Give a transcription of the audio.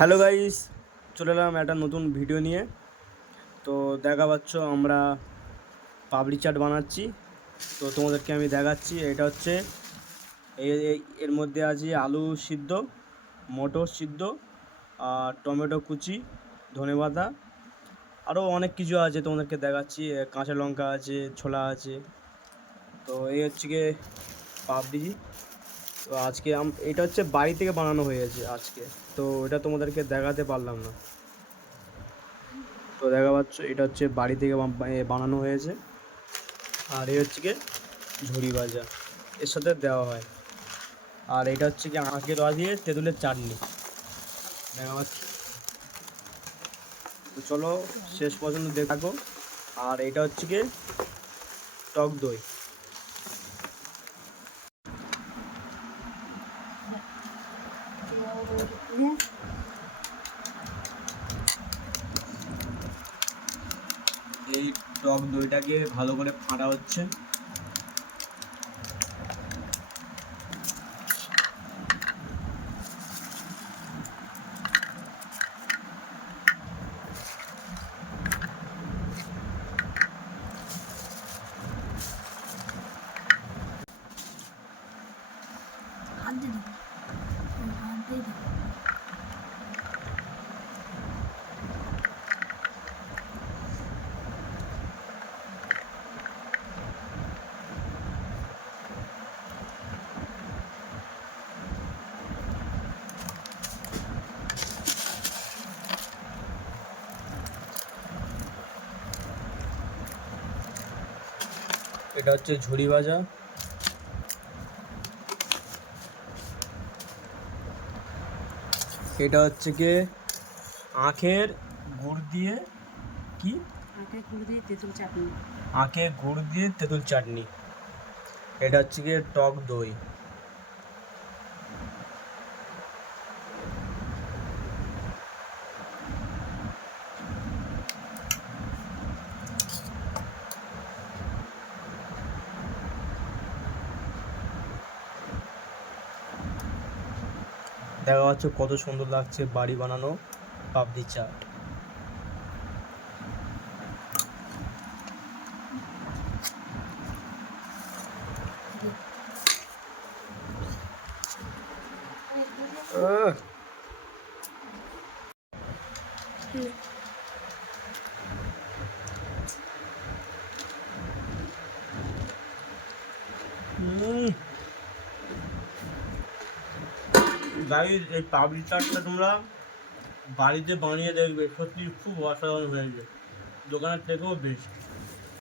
Hello guys, চলে এলাম একটা নতুন ভিডিও নিয়ে। তো দেখা পাচ্ছ, আমরা পাবলি চাট বানাচ্ছি। তো তোমাদেরকে আমি দেখাচ্ছি, এটা হচ্ছে এর মধ্যে আছে আলু সিদ্ধ, মটর সিদ্ধ আর টমেটো কুচি ধনেপাতা আরও অনেক কিছু আছে তোমাদেরকে দেখাচ্ছি কাঁচা লঙ্কা আছে, ছোলা আছে। তো এই হচ্ছে গিয়ে পাবলি তো আজকে এটা হচ্ছে বাড়ি থেকে বানানো হয়েছে আজকে। তো এটা তোমাদেরকে দেখাতে পারলাম না। তো দেখা পাচ্ছ, এটা হচ্ছে বাড়ি থেকে বানানো হয়েছে। আর এই হচ্ছে গিয়ে ঝুড়ি ভাজা। এর সাথে দেওয়া হয়। আর এটা হচ্ছে কি আঁকের রস দিয়ে তেঁতুলের চাটনি। দেখা পাচ্ছি? তো চলো, শেষ পর্যন্ত দেখো। আর এটা হচ্ছে গিয়ে টক দই। এই টক দইটাকে ভালো করে ফাটা হচ্ছে। এটা হচ্ছে ঝুড়ি ভাজা। এটা হচ্ছে গিয়ে আখের গুড় দিয়ে কি? আটা গুড় দিয়ে তেঁতুল চাটনি। আখে গুড় দিয়ে তেঁতুল চাটনি। এটা হচ্ছে গিয়ে টক দই। দেখা যাচ্ছে কত সুন্দর লাগছে বাড়ি বানানো পাবদি চাট। আহ। গাইজ এই পাবলিক চাটটা তোমরা বাড়িতে বানিয়ে দেখবে। সত্যি খুব অসাধারণ হয়েছে। দোকানের থেকেও বেশি।